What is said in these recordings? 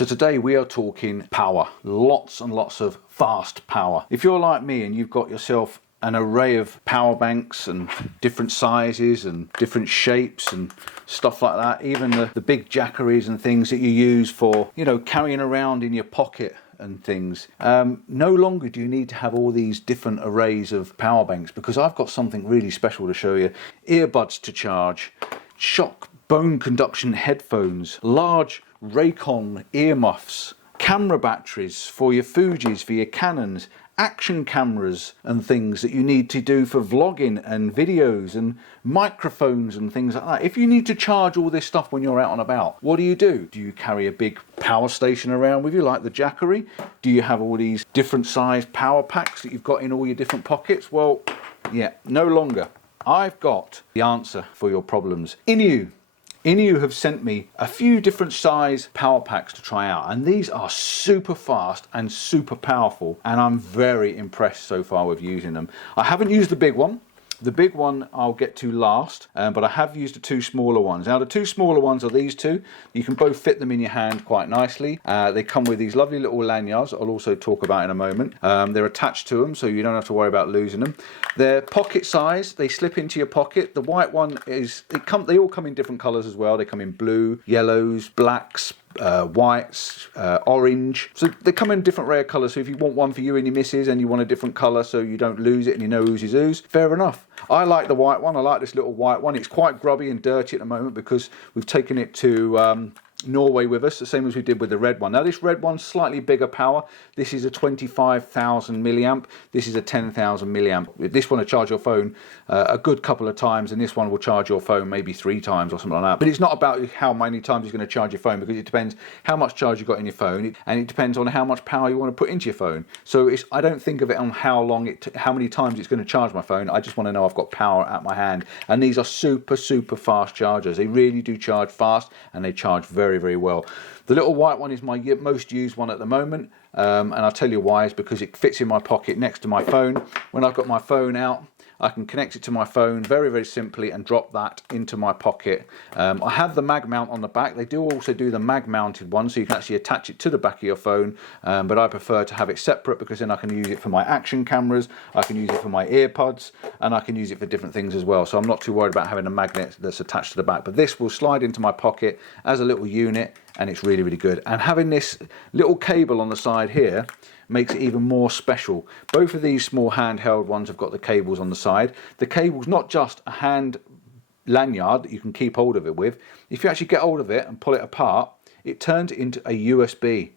So today we are talking power, lots and lots of fast power. If you're like me and you've got yourself an array of power banks and different sizes and different shapes and stuff like that, even the big jackeries and things that you use for, you know, carrying around in your pocket and things, no longer do you need to have all these different arrays of power banks, because I've got something really special to show you. Earbuds to charge, shock bone conduction headphones, large Raycon earmuffs, camera batteries for your Fujis, for your Canons, action cameras and things that you need to do for vlogging and videos, and microphones and things like that. If you need to charge all this stuff when you're out and about, what do? Do you carry a big power station around with you like the Jackery? Do you have all these different sized power packs that you've got in all your different pockets? Well, yeah, no longer. I've got the answer for your problems. INIU have sent me a few different size power packs to try out, and these are super fast and super powerful, and I'm very impressed so far with using them. I haven't used the big one. The big one I'll get to last, but I have used the two smaller ones. Now the two smaller ones are these two. You can both fit them in your hand quite nicely. They come with these lovely little lanyards I'll also talk about in a moment. They're attached to them, so you don't have to worry about losing them. They're pocket size, they slip into your pocket. The white one is, they all come in different colours as well. They come in blue, yellows, blacks, whites, orange. So they come in different rare colours, so if you want one for you and your missus and you want a different colour so you don't lose it and you know who's whose, fair enough. I like the white one. I like this little white one. It's quite grubby and dirty at the moment because we've taken it to Norway with us, the same as we did with the red one. Now this red one's slightly bigger power. This is a 25,000 milliamp. This is a 10,000 milliamp. This one will charge your phone a good couple of times, and this one will charge your phone maybe 3 times or something like that. But it's not about how many times it's going to charge your phone, because it depends how much charge you've got in your phone, and it depends on how much power you want to put into your phone. So I don't think of it on how many times it's going to charge my phone. I just want to know I've got power at my hand, and these are super fast chargers. They really do charge fast, and they charge very well. The little white one is my most used one at the moment, and I'll tell you why. Is because it fits in my pocket next to my phone. When I've got my phone out, I can connect it to my phone very simply and drop that into my pocket. I have the mag mount on the back. They do also do the mag mounted one, so you can actually attach it to the back of your phone, but I prefer to have it separate, because then I can use it for my action cameras, I can use it for my earpods, and I can use it for different things as well. So I'm not too worried about having a magnet that's attached to the back, but this will slide into my pocket as a little unit, and it's really good. And having this little cable on the side here makes it even more special. Both of these small handheld ones have got the cables on the side. The cable's not just a hand lanyard that you can keep hold of it with. If you actually get hold of it and pull it apart, it turns into a USB-C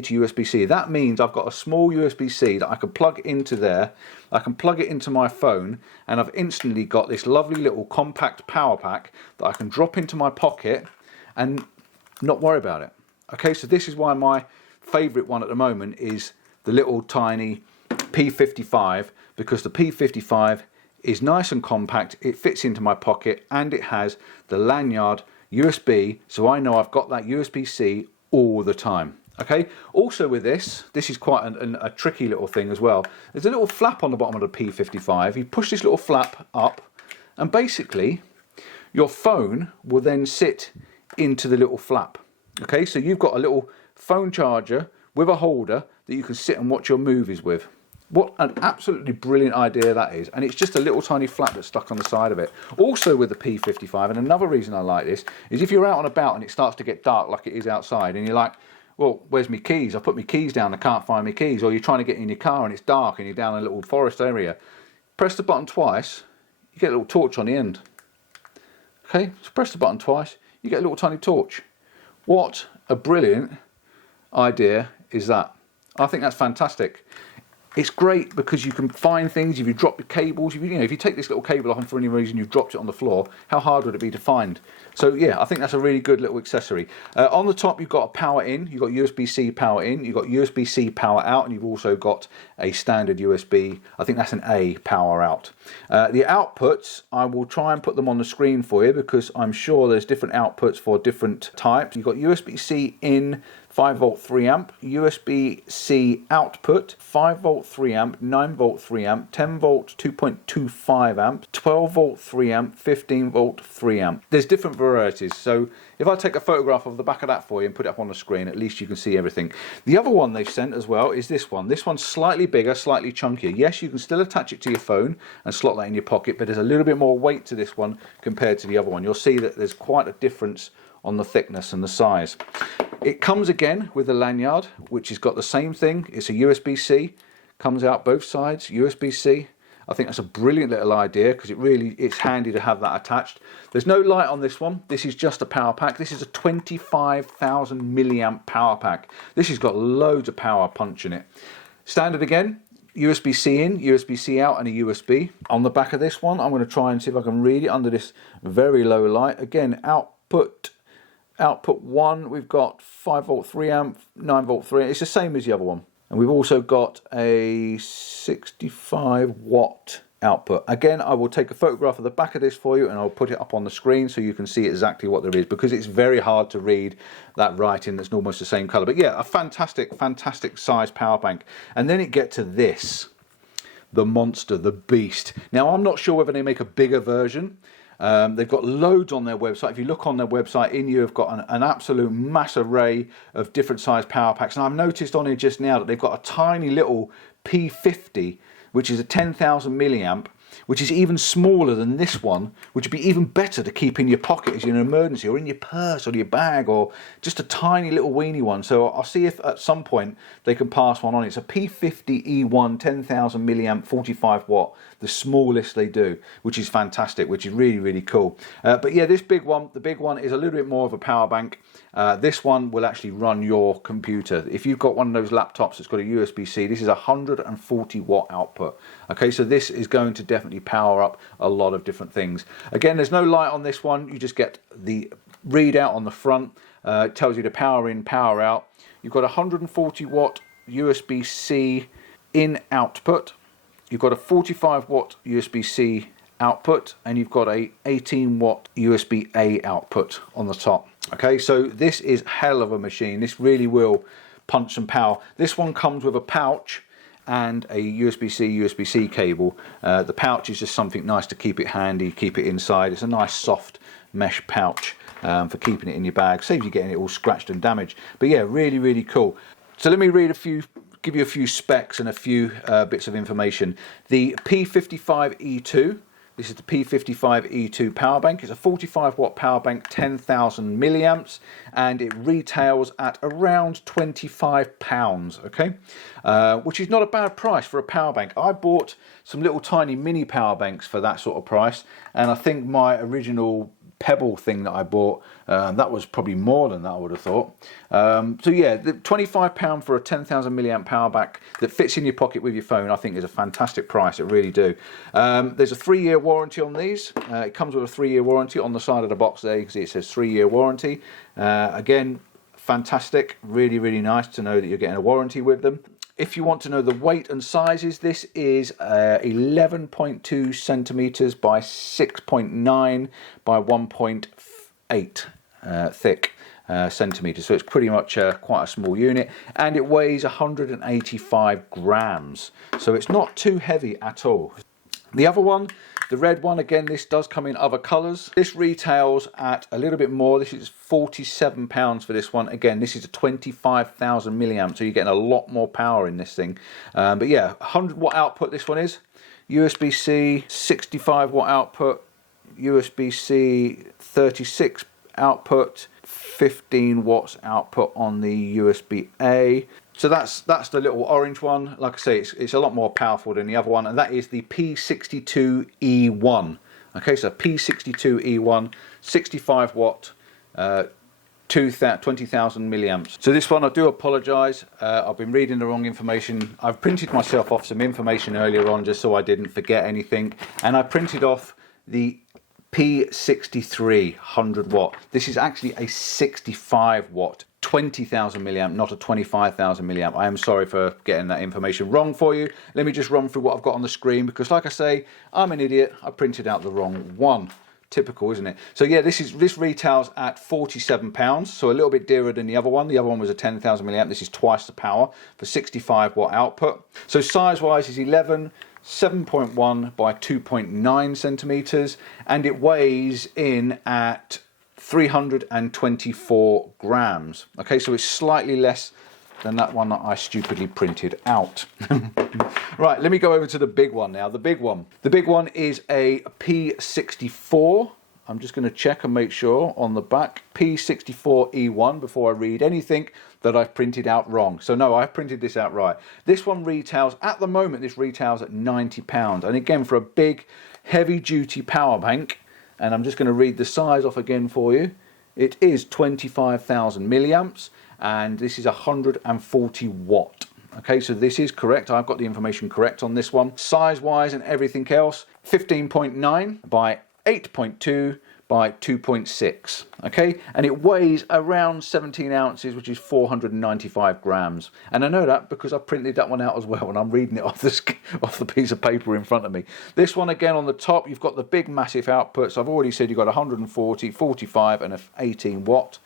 to USB-C. That means I've got a small USB-C that I can plug into there. I can plug it into my phone, and I've instantly got this lovely little compact power pack that I can drop into my pocket and not worry about it. Okay, so this is why my favourite one at the moment is the little tiny P55, because the P55 is nice and compact, it fits into my pocket, and it has the lanyard USB, so I know I've got that USB-C all the time. Okay, also with this is quite a tricky little thing as well. There's a little flap on the bottom of the P55. You push this little flap up, and basically your phone will then sit into the little flap. Okay, so you've got a little phone charger with a holder that you can sit and watch your movies with. What an absolutely brilliant idea that is. And it's just a little tiny flap that's stuck on the side of it. Also with the P55, and another reason I like this, is if you're out and about and it starts to get dark like it is outside, and you're like, well, where's my keys? I put my keys down, I can't find my keys. Or you're trying to get in your car and it's dark and you're down a little forest area. Press the button twice, you get a little torch on the end. Okay, so press the button twice, you get a little tiny torch. What a brilliant idea is that. I think that's fantastic. It's great because you can find things. If you drop your cables, if you take this little cable off and for any reason you've dropped it on the floor, how hard would it be to find? So yeah, I think that's a really good little accessory. On the top you've got a power in, you've got USB-C power in, you've got USB-C power out, and you've also got a standard USB, I think that's an A power out. The outputs, I will try and put them on the screen for you, because I'm sure there's different outputs for different types. You've got USB-C in, 5 volt 3 amp, USB-C output, 5 volt 3 amp, 9 volt 3 amp, 10 volt 2.25 amp, 12 volt 3 amp, 15 volt 3 amp. There's different varieties, so if I take a photograph of the back of that for you and put it up on the screen, at least you can see everything. The other one they've sent as well is this one. This one's slightly bigger, slightly chunkier. Yes, you can still attach it to your phone and slot that in your pocket, but there's a little bit more weight to this one compared to the other one. You'll see that there's quite a difference on the thickness and the size. It comes again with a lanyard, which has got the same thing. It's a USB-C, comes out both sides, USB-C. I think that's a brilliant little idea because it's handy to have that attached. There's no light on this one. This is just a power pack. This is a 25,000 milliamp power pack. This has got loads of power punch in it. Standard again, USB-C in, USB-C out, and a USB. On the back of this one, I'm going to try and see if I can read it under this very low light. Again, output 1, we've got 5 volt 3 amp, 9 volt 3 amp. It's the same as the other one. And we've also got a 65 watt output. Again, I will take a photograph of the back of this for you and I'll put it up on the screen so you can see exactly what there is, because it's very hard to read that writing that's almost the same color. But yeah, a fantastic size power bank. And then it gets to this, the monster, the beast. Now, I'm not sure whether they make a bigger version. They've got loads on their website. If you look on their website, INIU have got an absolute mass array of different size power packs. And I've noticed on here just now that they've got a tiny little P50, which is a 10,000 milliamp, which is even smaller than this one, which would be even better to keep in your pocket as in an emergency, or in your purse or your bag, or just a tiny little weeny one. So I'll see if at some point they can pass one on. It's a P50E1 10,000 milliamp 45 watt, the smallest they do, which is fantastic, which is really cool. But yeah, this big one, the big one is a little bit more of a power bank. This one will actually run your computer. If you've got one of those laptops that's got a USB-C, this is a 140 watt output. Okay, so this is going to definitely power up a lot of different things. Again, there's no light on this one. You just get the readout on the front. It tells you to power in, power out. You've got a 140 watt USB-C in output. You've got a 45 watt USB-C output, and you've got a 18 watt USB-A output on the top. Okay, so this is hell of a machine. This really will punch some power. This one comes with a pouch and a USB-C cable. The pouch is just something nice to keep it handy, keep it inside. It's a nice soft mesh pouch for keeping it in your bag. Saves you getting it all scratched and damaged. But yeah, really cool. So let me read give you a few specs and a few bits of information. The P55E2. This is the P55E2 power bank. It's a 45 watt power bank, 10,000 milliamps, and it retails at around £25, okay? Which is not a bad price for a power bank. I bought some little tiny mini power banks for that sort of price, and I think my original Pebble thing that I bought, that was probably more than that, I would have thought. So yeah, the £25 for a 10,000 milliamp power bank that fits in your pocket with your phone, I think is a fantastic price. It really do. There's a 3-year warranty on these. It comes with a 3-year warranty on the side of the box there. You can see it says 3-year warranty. Again, fantastic. Really nice to know that you're getting a warranty with them. If you want to know the weight and sizes, this is 11.2 centimeters by 6.9 by 1.8 thick centimeters. So it's pretty much quite a small unit, and it weighs 185 grams. So it's not too heavy at all. The other one, the red one, again, this does come in other colours. This retails at a little bit more. This is £47 for this one. Again, this is a 25,000 milliamp, so you're getting a lot more power in this thing. But yeah, 100 watt output this one is. USB-C, 65 watt output. USB-C, 36 output. 15 watts output on the USB-A. So that's the little orange one. Like I say, it's a lot more powerful than the other one, and that is the P62E1. Okay, so P62E1, 65 watt, 20,000 milliamps. So this one, I do apologise. I've been reading the wrong information. I've printed myself off some information earlier on just so I didn't forget anything, and I printed off the P63 100 watt. This is actually a 65 watt 20,000 milliamp, not a 25,000 milliamp. I am sorry for getting that information wrong for you. Let me just run through what I've got on the screen, because like I say, I'm an idiot. I printed out the wrong one. Typical, isn't it? So yeah, this retails at £47, so a little bit dearer than the other one. The other one was a 10,000 milliamp. This is twice the power for 65 watt output. So size wise is 7.1 by 2.9 centimeters, and it weighs in at 324 grams. Okay, so it's slightly less than that one that I stupidly printed out. Right, let me go over to the big one now. The big one is a P64. I'm just going to check and make sure on the back. P64E1 before I read anything that I've printed out wrong. So no, I printed this out right. This one retails, at the moment, this retails at £90. And again, for a big, heavy-duty power bank, and I'm just going to read the size off again for you. It is 25,000 milliamps, and this is 140 watt. Okay, so this is correct. I've got the information correct on this one. Size-wise and everything else, 15.9 by 8.2 by 2.6. Okay, and it weighs around 17 ounces, which is 495 grams. And I know that because I printed that one out as well, and I'm reading it off the piece of paper in front of me. This one, again, on the top, you've got the big, massive outputs. I've already said you've got 140, 45, and 18 watt.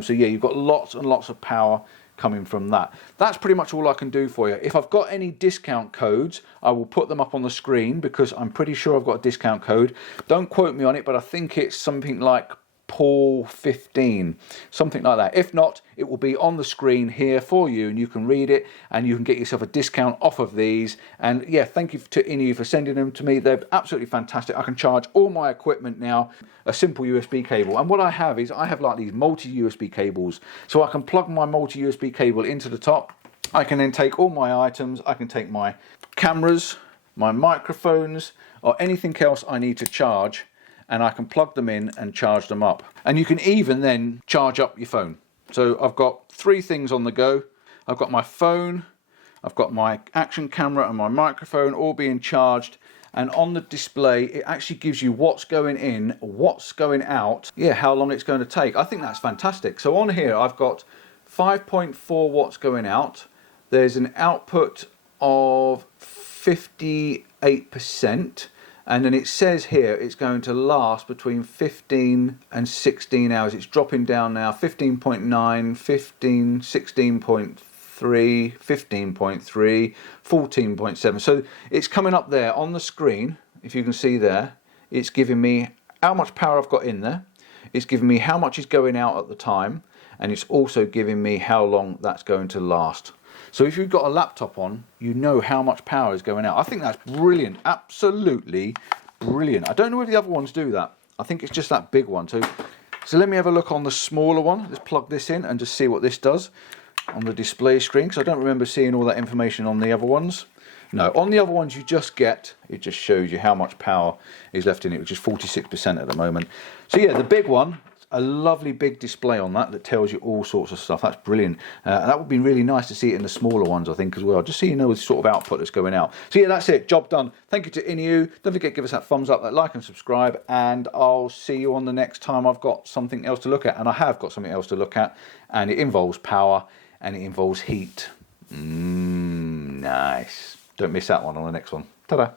So yeah, you've got lots and lots of power coming from that. That's pretty much all I can do for you. If I've got any discount codes, I will put them up on the screen, because I'm pretty sure I've got a discount code. Don't quote me on it, but I think it's something like Paul 15, something like that. If not, it will be on the screen here for you, and you can read it, and you can get yourself a discount off of these. And yeah, thank you to INIU for sending them to me. They're absolutely fantastic. I can charge all my equipment now, a simple USB cable. And what I have is, I have like these multi-USB cables, so I can plug my multi-USB cable into the top. I can then take all my items. I can take my cameras, my microphones, or anything else I need to charge, and I can plug them in and charge them up. And you can even then charge up your phone. So I've got 3 things on the go. I've got my phone, I've got my action camera and my microphone all being charged, and on the display it actually gives you what's going in, what's going out, yeah, how long it's going to take. I think that's fantastic. So on here I've got 5.4 watts going out. There's an output of 58%. And then it says here it's going to last between 15 and 16 hours. It's dropping down now, 15.9, 15, 16.3, 15.3, 14.7. So it's coming up there on the screen, if you can see there. It's giving me how much power I've got in there. It's giving me how much is going out at the time. And it's also giving me how long that's going to last. So if you've got a laptop on, you know how much power is going out. I think that's brilliant, absolutely brilliant. I don't know if the other ones do that. I think it's just that big one. So let me have a look on the smaller one. Let's plug this in and just see what this does on the display screen, because I don't remember seeing all that information on the other ones. No, on the other ones you just get, it just shows you how much power is left in it, which is 46% at the moment. So yeah, the big one, a lovely big display on that tells you all sorts of stuff. That's brilliant. And that would be really nice to see it in the smaller ones, I think, as well, just so you know the sort of output that's going out. So yeah, that's it, job done. Thank you to INIU. Don't forget to give us that thumbs up, that like and subscribe, and I'll see you on the next time I've got something else to look at. And I have got something else to look at, and it involves power and it involves heat. Nice. Don't miss that one on the next one. Ta-da.